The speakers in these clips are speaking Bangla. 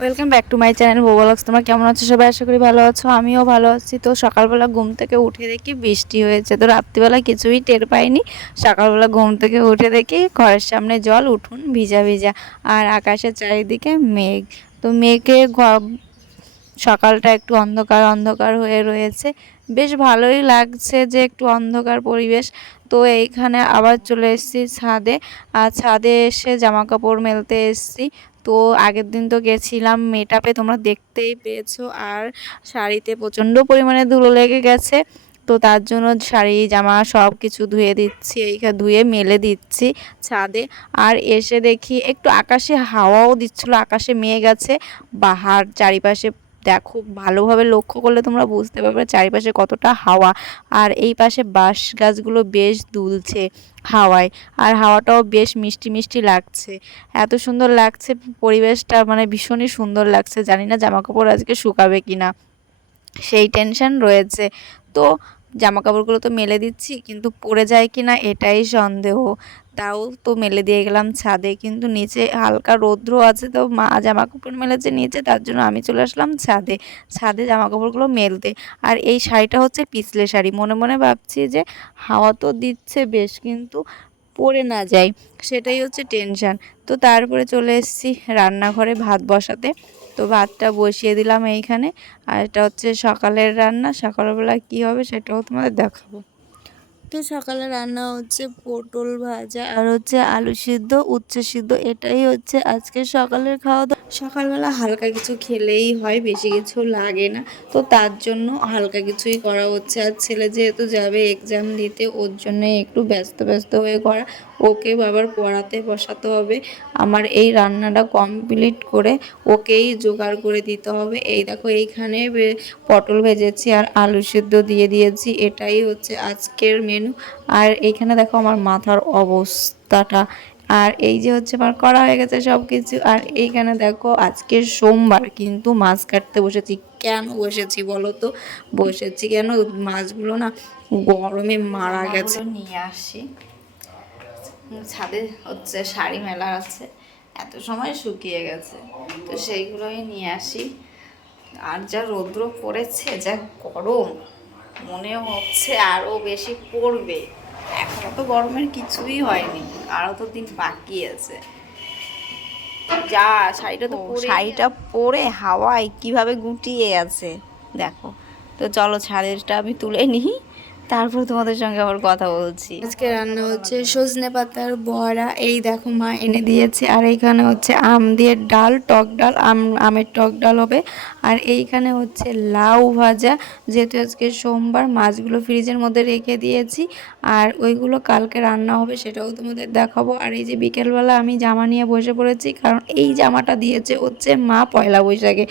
Welcome back to my channel ভোগলক্স। তোমরা কেমন আছো সবাই? আশা করি ভালো আছো, আমিও ভালো আছি। তো সকালবেলা ঘুম থেকে উঠে দেখি বৃষ্টি হয়েছে, তো রাত্রিবেলা কিছুই টের পাইনি। সকালবেলা ঘুম থেকে উঠে দেখি ঘরের সামনে জল, উঠোন ভিজা ভিজা, আর আকাশের চারিদিকে মেঘ। তো মেঘে সকালটা একটু অন্ধকার অন্ধকার হয়ে রয়েছে, বেশ ভালোই লাগছে যে একটু অন্ধকার পরিবেশ। তো এইখানে আবার চলে এসেছি ছাদে, আর ছাদে এসে জামা কাপড় মেলতে এসেছি। তো আগের দিন তো গেছিলাম মেটাপে, তোমরা দেখতেই পেয়েছো, আর শাড়িতে প্রচণ্ড পরিমাণে ধুলো লেগে গেছে। তো তার জন্য শাড়ি জামা সব কিছু ধুয়ে দিচ্ছি, এইখানে ধুয়ে মেলে দিচ্ছি ছাদে। আর এসে দেখি একটু আকাশে হাওয়াও দিচ্ছিল, আকাশে মেঘ আছে, বাহার চারিপাশে দেখো, ভালোভাবে লক্ষ্য করলে তোমরা বুঝতে পারবে চারিপাশে কতটা হাওয়া। আর এই পাশে বাঁশ গাছগুলো বেশ দুলছে হাওয়ায়, আর হাওয়াটাও বেশ মিষ্টি মিষ্টি লাগছে। এত সুন্দর লাগছে পরিবেশটা, মানে ভীষণই সুন্দর লাগছে। জানি না জামা কাপড় আজকে শুকাবে কিনা, সেই টেনশন রয়েছে। তো জামা কাপড়গুলো তো মেলে দিচ্ছি, কিন্তু পড়ে যায় কি না এটাই সন্দেহ। তাও তো মেলে দিয়ে গেলাম ছাদে, কিন্তু নিচে হালকা রৌদ্র আছে, তো মা জামা কাপড় মেলেছে নিচে, তার জন্য আমি চলে আসলাম ছাদে, ছাদে জামা কাপড়গুলো মেলতে। আর এই শাড়িটা হচ্ছে পিছলে শাড়ি, মনে মনে ভাবছি যে হাওয়া তো দিচ্ছে বেশ, কিন্তু পড়ে না যায়, সেটাই হচ্ছে টেনশন। তো তারপরে চলে এসেছি রান্নাঘরে ভাত বসাতে। তো ভাতটা বসিয়ে দিলাম এইখানে, আর এটা হচ্ছে সকালের রান্না। সকালবেলা কি হবে সেটাও তোমাদের দেখাবো। তো সকালে রান্না হচ্ছে পটল ভাজা, আর হচ্ছে আলু সিদ্ধ, উচ্ছে সিদ্ধ, এটাই হচ্ছে আজকে সকালের খাওয়া দাওয়া। সকালবেলা হালকা কিছু খেলেই হয়, বেশি কিছু লাগে না, তো তার জন্য হালকা কিছুই করা হচ্ছে। আর ছেলে যেহেতু যাবে এক্সাম দিতে, ওর জন্য একটু ব্যস্ত ব্যস্ত হয়ে করা, ওকে আবার পড়াতে বসাতে হবে। আমার এই রান্নাটা কমপ্লিট করে ওকেই জোগাড় করে দিতে হবে। এই দেখো এইখানে পটল ভেজেছি আর আলু সিদ্ধ দিয়ে দিয়েছি, এটাই হচ্ছে আজকের মেনু। আর এইখানে দেখো আমার মাথার অবস্থাটা, আর এই যে হচ্ছে আমার করা হয়ে গেছে সব কিছু। আর এইখানে দেখো আজকে সোমবার, কিন্তু মাছ কাটতে বসেছি। কেন বসেছি বলো তো? বসেছি কেন, মাছগুলো না গরমে মারা গেছে। নিয়ে আসি, ছাদে হচ্ছে শাড়ি মেলা আছে, এত সময় শুকিয়ে গেছে, তো সেইগুলোই নিয়ে আসি। আর যা রৌদ্র পড়েছে, যা গরম, মনে হচ্ছে আরও বেশি পড়বে। এখনো তো গরমের কিছুই হয়নি, আরও তো দিন বাকি আছে। যা শাড়িটা তো শাড়িটা পরে হাওয়ায় কিভাবে গুটিয়ে আছে দেখো। তো চলো ছাদেরটা আমি তুলে নিই, তারপর তোমাদের সঙ্গে আবার কথা বলছি। আজকে রান্না হচ্ছে সজনে পাতার বড়া, এই দেখো মা এনে দিয়েছে। আর এইখানে হচ্ছে আম দিয়ে ডাল, টক ডাল, আমের টক ডাল হবে। আর এইখানে হচ্ছে লাউ ভাজা, যেহেতু আজকে সোমবার মাছগুলো ফ্রিজের মধ্যে রেখে দিয়েছি, আর ওইগুলো কালকে রান্না হবে, সেটাও তোমাদের দেখাবো। আর এই যে বিকেলবেলা আমি জামা নিয়ে বসে পড়েছি, কারণ এই জামাটা দিয়েছে হচ্ছে মা পয়লা বৈশাখে।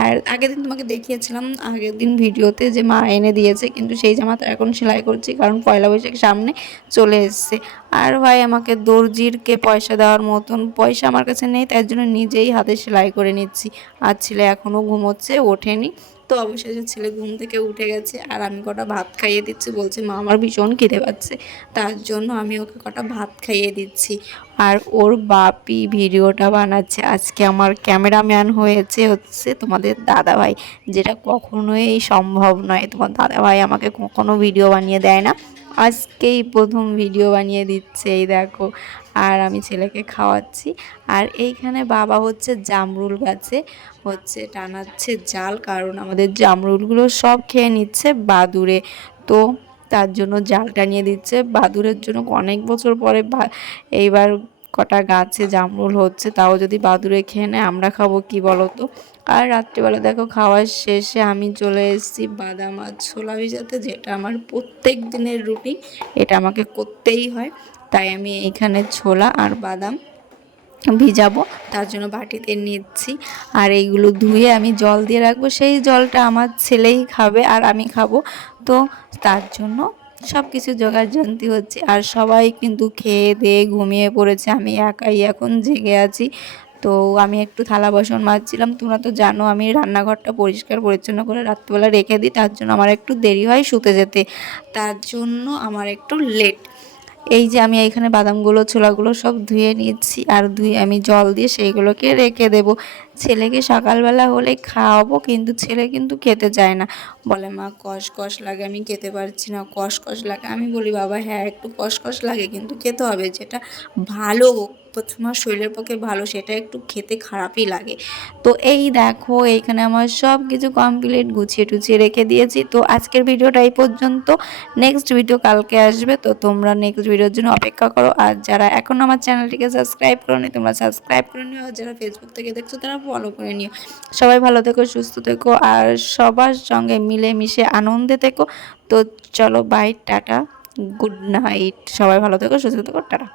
আর আগের দিন তোমাকে দেখিয়েছিলাম আগের দিন ভিডিওতে যে মা এনে দিয়েছে, কিন্তু সেই জামাটা এখন সেলাই করছি, কারণ পয়লা বৈশাখ সামনে চলে এসছে। আর ভাই আমাকে দর্জিরকে পয়সা দেওয়ার মতন পয়সা আমার কাছে নেই, তার জন্য নিজেই হাতে সেলাই করে নিচ্ছি। আর ছেলে এখনও ঘুমোচ্ছে, ওঠেনি। তো অবশেষে ছেলে ঘুম থেকে উঠে গেছে, আর আমি কটা ভাত খাইয়ে দিচ্ছি। বলছে মা আমার ভীষণ খিদে পাচ্ছে, তার জন্য আমি ওকে কটা ভাত খাইয়ে দিচ্ছি। আর ওর বাপি ভিডিওটা বানাচ্ছে। আজকে আমার ক্যামেরাম্যান হয়েছে হচ্ছে তোমাদের দাদাভাই, যেটা কখনোই সম্ভব নয়। তোমার দাদাভাই আমাকে কখনো ভিডিও বানিয়ে দেয় না, আজকেই প্রথম ভিডিও বানিয়ে দিচ্ছে, এই দেখো। আর আমি ছেলেকে খাওয়াচ্ছি। আর এইখানে বাবা হচ্ছে জামরুল গাছে হচ্ছে টানাচ্ছে জাল, কারণ আমাদের জামরুলগুলো সব খেয়ে নিচ্ছে বাদুড়ে। তো তার জন্য জাল টানিয়ে দিচ্ছে বাদুড়ের জন্য। অনেক বছর পরে এইবার কটা গাছে জামরুল হচ্ছে, তাও যদি বাদুড়ে খেয়ে নেয় আমরা খাবো কি বলো তো? আর রাত্রিবেলা দেখো খাওয়ার শেষে আমি চলে এসেছি বাদাম আর ছোলা ভিজাতে, যেটা আমার প্রত্যেক দিনের রুটিন, এটা আমাকে করতেই হয়। তাই আমি এইখানে ছোলা আর বাদাম ভিজাবো, তার জন্য বাটিতে নিচ্ছি। আর এইগুলো ধুয়ে আমি জল দিয়ে রাখবো, সেই জলটা আমার ছেলেই খাবে আর আমি খাবো। তো তার জন্য সব কিছু জোগাড়যন্ত্রী হচ্ছে। আর সবাই কিন্তু খেয়ে দিয়ে ঘুমিয়ে পড়েছে, আমি একাই এখন জেগে আছি। তো আমি একটু থালা বাসন মাজছিলাম। তোমরা তো জানো আমি রান্নাঘরটা পরিষ্কার পরিচ্ছন্ন করে রাত্রিবেলা রেখে দিই, তার জন্য আমার একটু দেরি হয় শুতে যেতে, তার জন্য আমার একটু লেট। এই যে আমি এইখানে বাদামগুলো ছোলাগুলো সব ধুয়ে নিচ্ছি, আর ধুয়ে আমি জল দিয়ে সেইগুলোকে রেখে দেব। ছেলেকে সকালবেলা হলে খাওয়াবো, কিন্তু ছেলে কিন্তু খেতে চায় না, বলে মা কষ লাগে, আমি খেতে পারছি না, কষ লাগে। আমি বলি বাবা হ্যাঁ একটু কষ লাগে, কিন্তু খেতে হবে, যেটা ভালো তোমার শরীরের পক্ষে ভালো সেটা একটু খেতে খারাপই লাগে। তো এই দেখো এইখানে আমার সব কিছু কমপ্লিট গুছিয়ে টুছিয়ে রেখে দিয়েছি। তো আজকের ভিডিওটা এই পর্যন্ত, নেক্সট ভিডিও কালকে আসবে, তো তোমরা নেক্সট ভিডিওর জন্য অপেক্ষা করো। আর যারা এখন আমার চ্যানেলটিকে সাবস্ক্রাইব করোনি তোমরা সাবস্ক্রাইব করে নিও, আর যারা ফেসবুক থেকে দেখছো তারা ফলো করে নিও। সবাই ভালো থেকো, সুস্থ থেকো, আর সবার সঙ্গে মিলেমিশে আনন্দে থেকো। তো চলো বাই, টাটা, গুড নাইট, সবাই ভালো থেকো, সুস্থ থেকো, টাটা।